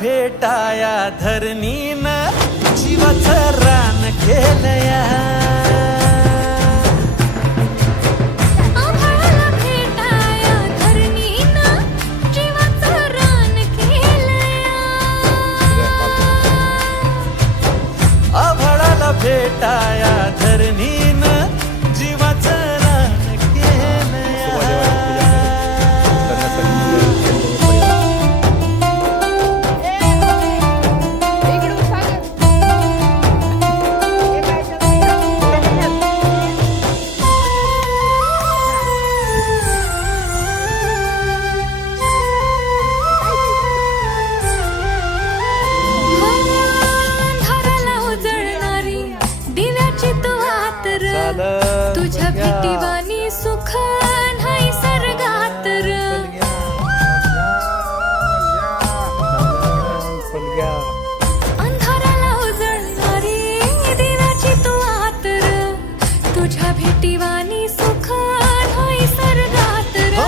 भेटाया धरणीनं जीवाचं रान केलया आभाळाला भेटाया धरणीनं जीवाचं रान केलया आभाळाला भेटाया धरणीनं जीवाचं रान केलया तुझ्या भेटीवानी सुख नाही सर्गात र अंधाराला उजळणारी दिव्याची तू आत र तुझ्या भेटीवानी सुख नाही सर्गात र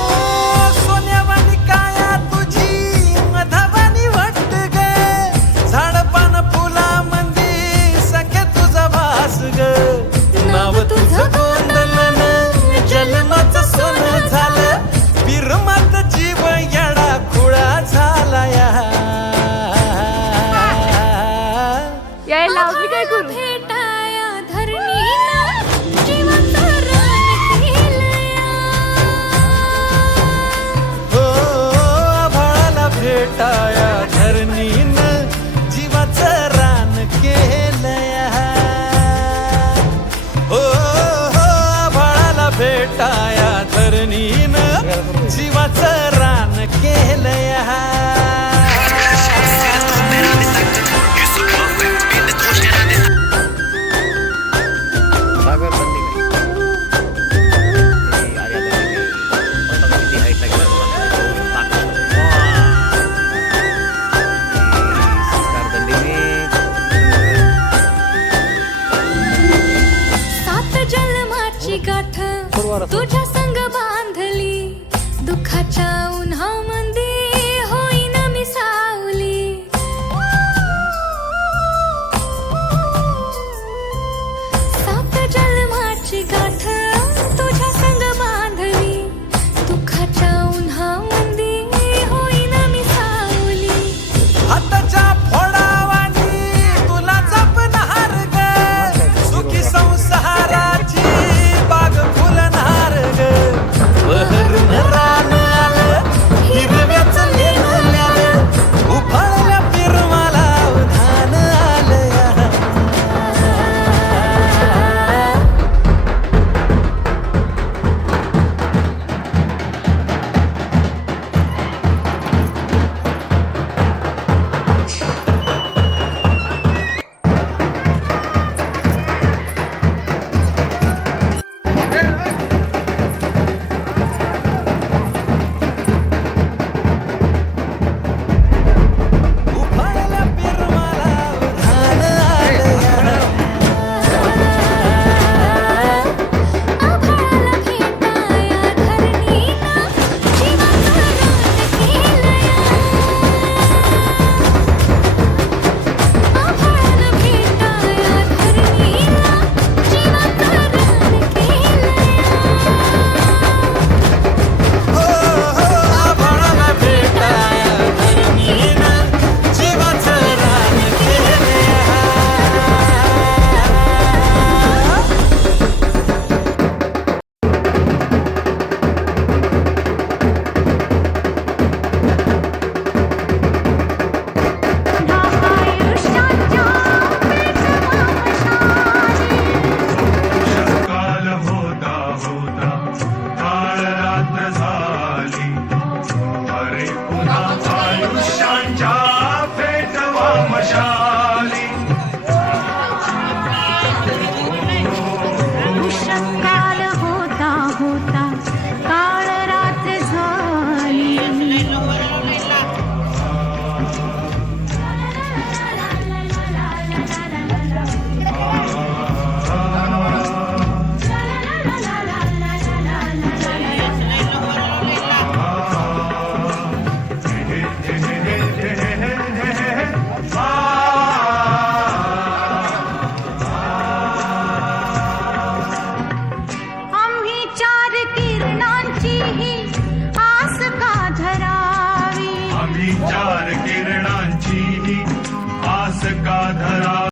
सोन्यावानी काया तुझी मधावानी वाटत ग झाडपान फुला मंदी सख्या तुझा भास ग नाव तुझं गोंधलन जन्माचं सोनं झालं बिरमात जीव येडा खुळा झाला यायला मी काय करू भेटाया धरणीनं जीवाचं रान केलया हो आभाळाला भेटाया धरणीनं जीवाचं रान केलया हो आभाळाला भेटाया धरणीनं जीवाचं रान केलया सात जन्माची गाठ तुझ्या